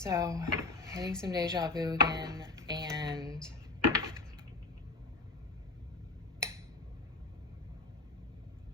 So, hitting some deja vu again, and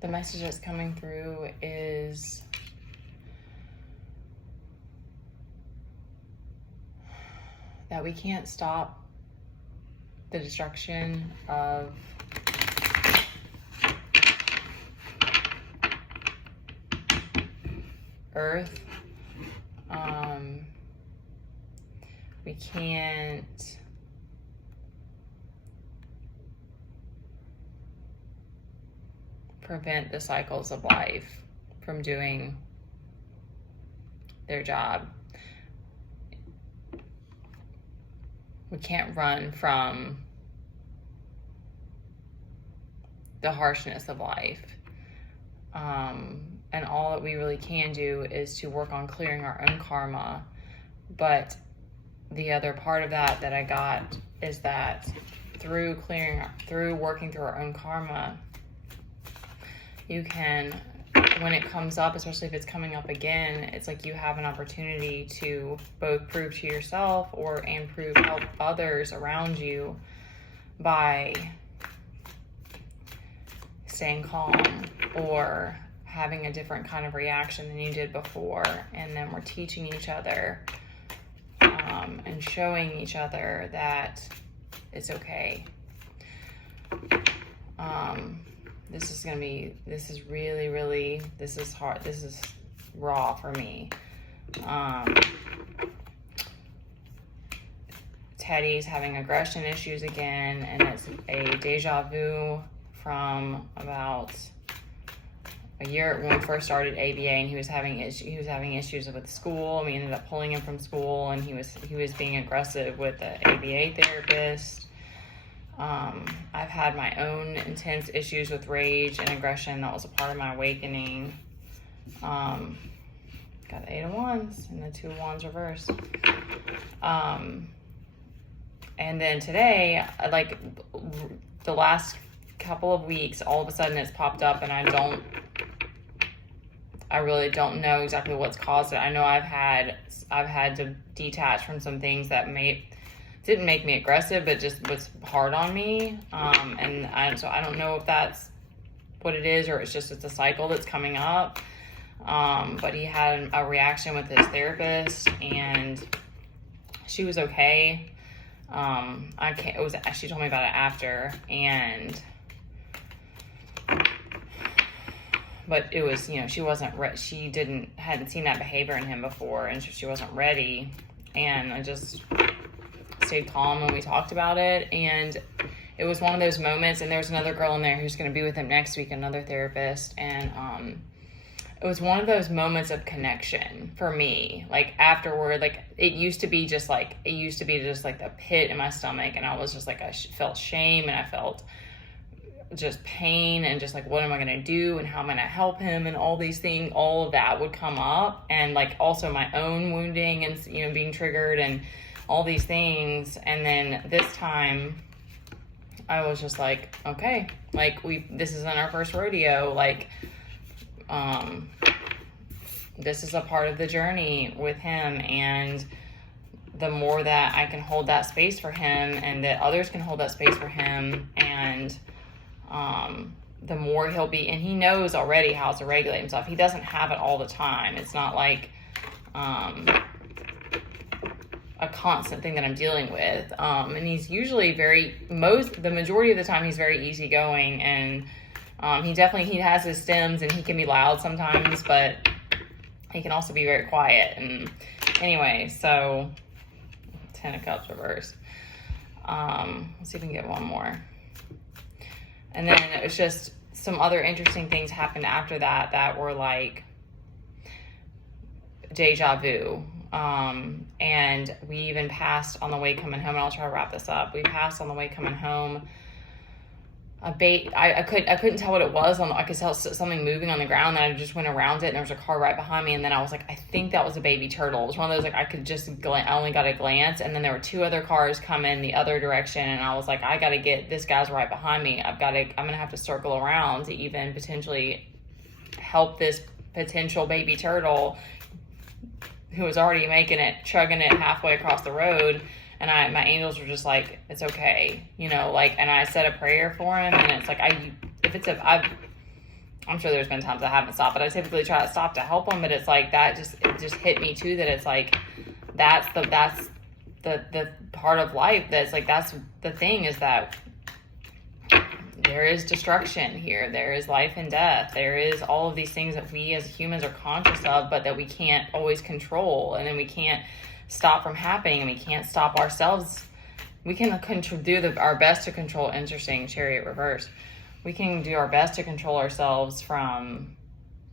the message that's coming through is that we can't stop the destruction of Earth. We can't prevent the cycles of life from doing their job. We can't run from the harshness of life. And all that we really can do is to work on clearing our own karma. But the other part of that I got is that through working through our own karma, you can, when it comes up, especially if it's coming up again, it's like you have an opportunity to both prove to yourself and help others around you by staying calm or having a different kind of reaction than you did before. And then we're teaching each other and showing each other that it's okay. This is hard. This is raw for me. Teddy's having aggression issues again, and it's a deja vu from about a year when we first started ABA, and he was having issues with school. We ended up pulling him from school, and he was being aggressive with the ABA therapist. I've had my own intense issues with rage and aggression. That was a part of my awakening. Got the 8 of Wands and the 2 of Wands reversed. And then today, like the last couple of weeks, all of a sudden it's popped up, and I really don't know exactly what's caused it. I know I've had to detach from some things that didn't make me aggressive, but just was hard on me. So I don't know if that's what it is, or it's a cycle that's coming up. But he had a reaction with his therapist, and she was okay. She told me about it after, but it was, she wasn't hadn't seen that behavior in him before, and she wasn't ready. And I just stayed calm when we talked about it, and it was one of those moments. And there was another girl in there who's going to be with him next week, another therapist, and it was one of those moments of connection for me. Like afterward, like it used to be just like the pit in my stomach, and I was just like, I felt shame, and I felt just pain, and just like, what am I going to do, and how am I going to help him, and all these things, all of that would come up, and like also my own wounding and being triggered and all these things. And then this time I was just like, okay, like this isn't our first rodeo. Like, this is a part of the journey with him. And the more that I can hold that space for him, and that others can hold that space for him, and, the more he'll be, and he knows already how to regulate himself. He doesn't have it all the time. It's not like, a constant thing that I'm dealing with. And he's usually the majority of the time, he's very easygoing, and he has his stems, and he can be loud sometimes, but he can also be very quiet. And anyway, so 10 of Cups reversed. Let's see if we can get one more. And then it was just some other interesting things happened after that were like deja vu. And we even passed on the way coming home, and I'll try to wrap this up. We passed on the way coming home I couldn't tell what it was. I could tell something moving on the ground, and I just went around it, and there was a car right behind me, and then I was like, I think that was a baby turtle. It was one of those, like, I only got a glance, and then there were 2 other cars coming the other direction, and I was like, I gotta get, this guy's right behind me. I'm gonna have to circle around to even potentially help this potential baby turtle who was already making it, chugging it halfway across the road. And my angels were just like, it's okay, you know, like, and I said a prayer for him, and it's like, I'm sure there's been times I haven't stopped, but I typically try to stop to help him. But it's like it just hit me too, that it's like, that's the part of life that's like, that's the thing, is that there is destruction here. There is life and death. There is all of these things that we as humans are conscious of, but that we can't always control. And then we can't stop from happening, and we can't stop ourselves. We can do our best to control, interesting, Chariot reverse. We can do our best to control ourselves from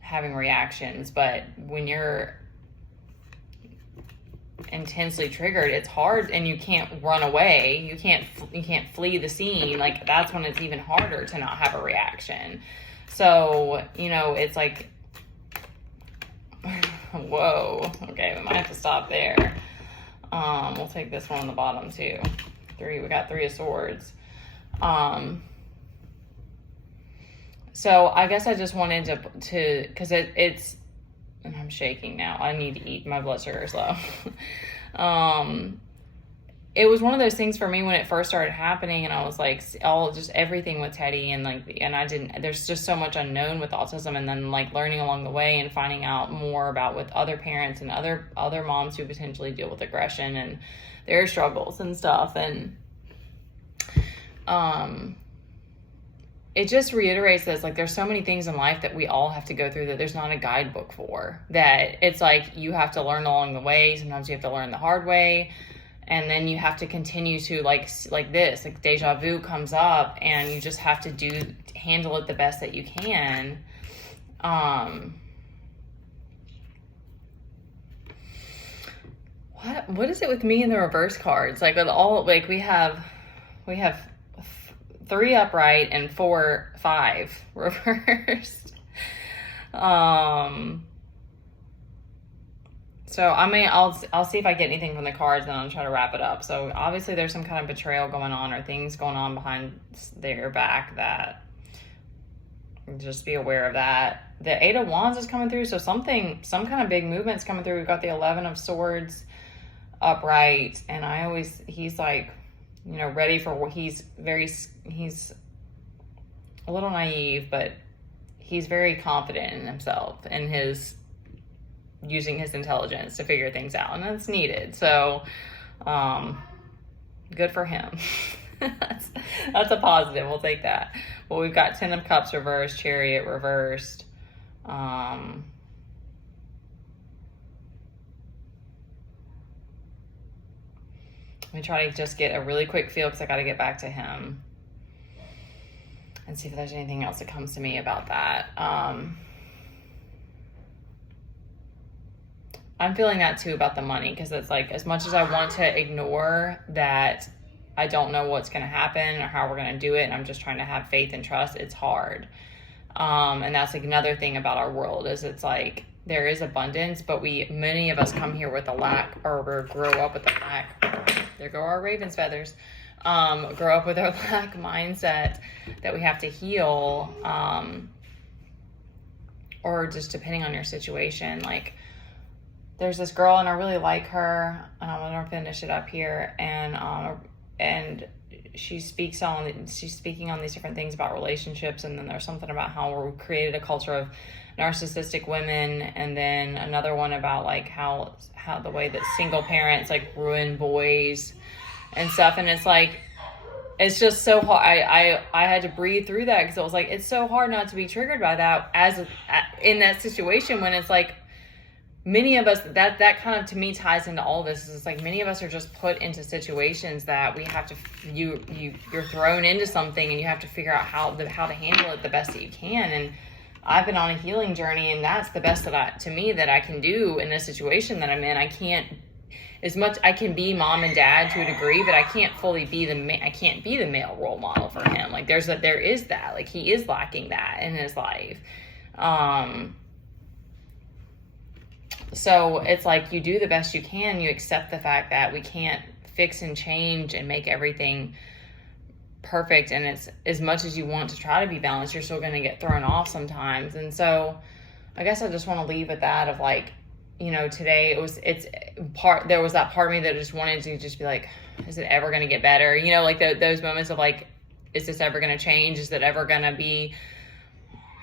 having reactions, but when you're intensely triggered, it's hard, and you can't run away. You can't flee the scene. Like, that's when it's even harder to not have a reaction. So, you know, it's like, whoa, okay, we might have to stop there. We'll take this one on the bottom too. We got 3 of Swords. So I guess I just wanted to because it's, and I'm shaking now. I need to eat. My blood sugar is low. It was one of those things for me when it first started happening, and I was like, just everything with Teddy, and like, and there's just so much unknown with autism, and then like learning along the way and finding out more about with other parents and other moms who potentially deal with aggression and their struggles and stuff. And, it just reiterates this, like, there's so many things in life that we all have to go through that there's not a guidebook for, that it's like, you have to learn along the way. Sometimes you have to learn the hard way. And then you have to continue to like this, like deja vu comes up, and you just have to handle it the best that you can. What is it with me in the reverse cards? Like, with all, like, we have 3 upright and 5 reversed. So I'll see if I get anything from the cards, and I'll try to wrap it up. So obviously there's some kind of betrayal going on, or things going on behind their back, that just be aware of that. The 8 of Wands is coming through, so some kind of big movement's coming through. We've got the 11 of Swords upright, and he's like, you know, ready for, he's a little naive, but he's very confident in himself and using his intelligence to figure things out, and that's needed. So, good for him. that's a positive. We'll take that. Well, we've got 10 of Cups reversed, Chariot reversed. Let me try to just get a really quick feel, because I got to get back to him and see if there's anything else that comes to me about that. I'm feeling that too about the money, because it's like, as much as I want to ignore that I don't know what's going to happen or how we're going to do it, and I'm just trying to have faith and trust, it's hard. And that's like another thing about our world, is it's like, there is abundance, but many of us come here with a lack, or grow up with a lack. There go our raven's feathers. Grow up with our lack mindset that we have to heal, or just depending on your situation. Like, there's this girl, and I really like her, and I'm gonna finish it up here, and she's speaking on these different things about relationships, and then there's something about how we created a culture of narcissistic women, and then another one about like how the way that single parents like ruin boys and stuff. And it's like, it's just so hard. I had to breathe through that, because it was like, it's so hard not to be triggered by that in that situation, when it's like, many of us, that kind of, to me, ties into all this. It's like, many of us are just put into situations that we have to, you're thrown into something, and you have to figure out how to handle it the best that you can. And I've been on a healing journey, and that's the best that I can do in a situation that I'm in. I can't, as much, I can be mom and dad to a degree, but I can't fully be I can't be the male role model for him. Like, there is that, like, he is lacking that in his life. So it's like, you do the best you can. You accept the fact that we can't fix and change and make everything perfect. And it's, as much as you want to try to be balanced, you're still going to get thrown off sometimes. And so I guess I just want to leave with that, of like, you know, today there was that part of me that just wanted to just be like, is it ever going to get better? You know, like those moments of like, is this ever going to change? Is it ever going to be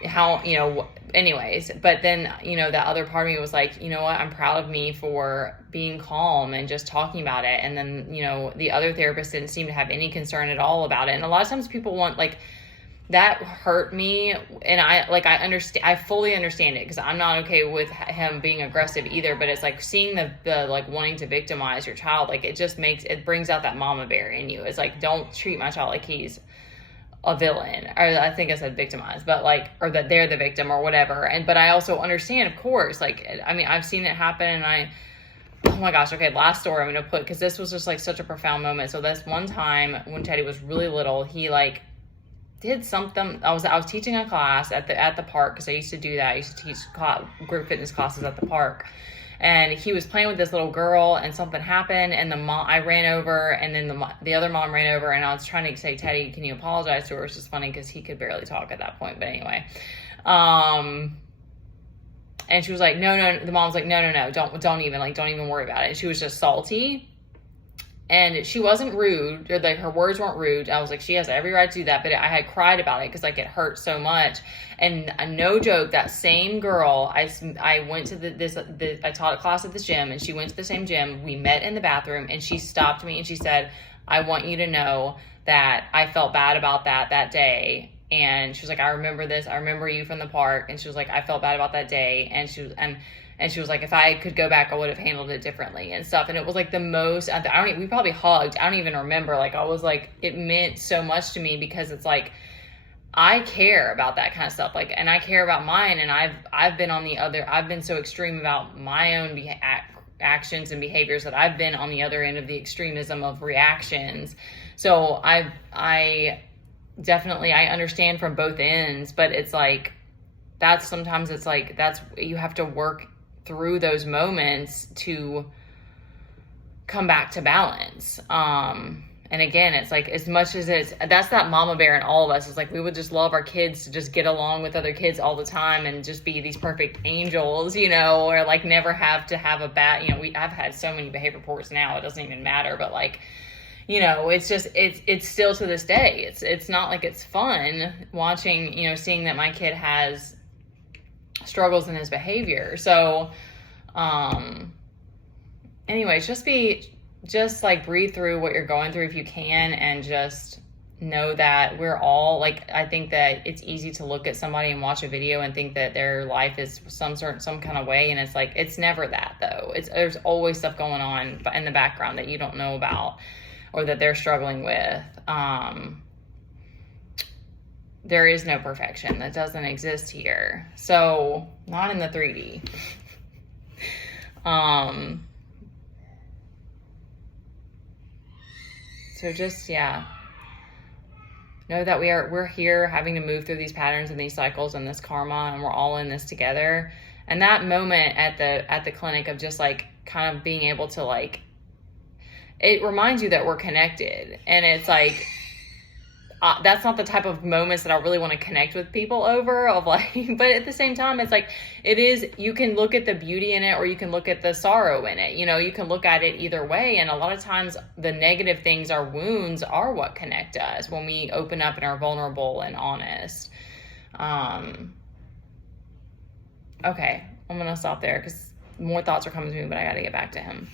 how, you know, anyways. But then, you know, that other part of me was like, you know what, I'm proud of me for being calm and just talking about it. And then, you know, the other therapist didn't seem to have any concern at all about it. And a lot of times people want, like, that hurt me, and I fully understand it, because I'm not okay with him being aggressive either. But it's like seeing the like wanting to victimize your child, like it brings out that mama bear in you. It's like, don't treat my child like he's a villain, or I think I said victimized, but like, or that they're the victim or whatever. But I also understand, of course, like, I mean, I've seen it happen, and oh my gosh, okay, last story I'm gonna put, because this was just like such a profound moment. So this one time when Teddy was really little, he like did something. I was teaching a class at the park, because I used to do that. I used to teach group fitness classes at the park, and he was playing with this little girl, and something happened, and I ran over, and then the other mom ran over, and I was trying to say, Teddy, can you apologize to her? It's just funny because he could barely talk at that point, but anyway. And she was like, no, the mom's like, no, don't even worry about it. And she was just salty. And she wasn't rude, or like her words weren't rude. I was like, she has every right to do that. But I had cried about it because like it hurt so much. And no joke, that same girl, I went to I taught a class at this gym, and she went to the same gym. We met in the bathroom, and she stopped me and she said, I want you to know that I felt bad about that day. And she was like, I remember this. I remember you from the park. And she was like, I felt bad about that day. And she was like, if I could go back, I would have handled it differently and stuff. And it was like the most, we probably hugged. I don't even remember. Like, I was like, it meant so much to me, because it's like, I care about that kind of stuff. Like, and I care about mine. And I've been so extreme about my own actions and behaviors that I've been on the other end of the extremism of reactions. So I definitely, I understand from both ends, but it's like, sometimes you have to work through those moments to come back to balance. And again, it's like, as much as that's that mama bear in all of us. It's like, we would just love our kids to just get along with other kids all the time and just be these perfect angels, you know, or like never have to have a bad, you know, I've had so many behavior reports now, it doesn't even matter. But like, you know, it's just, it's still to this day, it's not like it's fun watching, you know, seeing that my kid has struggles in his behavior. So, anyways, just like breathe through what you're going through if you can, and just know that we're all like, I think that it's easy to look at somebody and watch a video and think that their life is some kind of way. And it's like, it's never that though. There's always stuff going on in the background that you don't know about, or that they're struggling with. There is no perfection. That doesn't exist here. So, not in the 3D. So just, yeah. Know that we're here having to move through these patterns and these cycles and this karma, and we're all in this together. And that moment at the clinic of just like kind of being able to like, it reminds you that we're connected. And it's like, that's not the type of moments that I really want to connect with people over, of like, but at the same time, it's like, it is, you can look at the beauty in it, or you can look at the sorrow in it, you know, you can look at it either way. And a lot of times the negative things, our wounds, are what connect us when we open up and are vulnerable and honest. Okay, I'm going to stop there because more thoughts are coming to me, but I got to get back to him.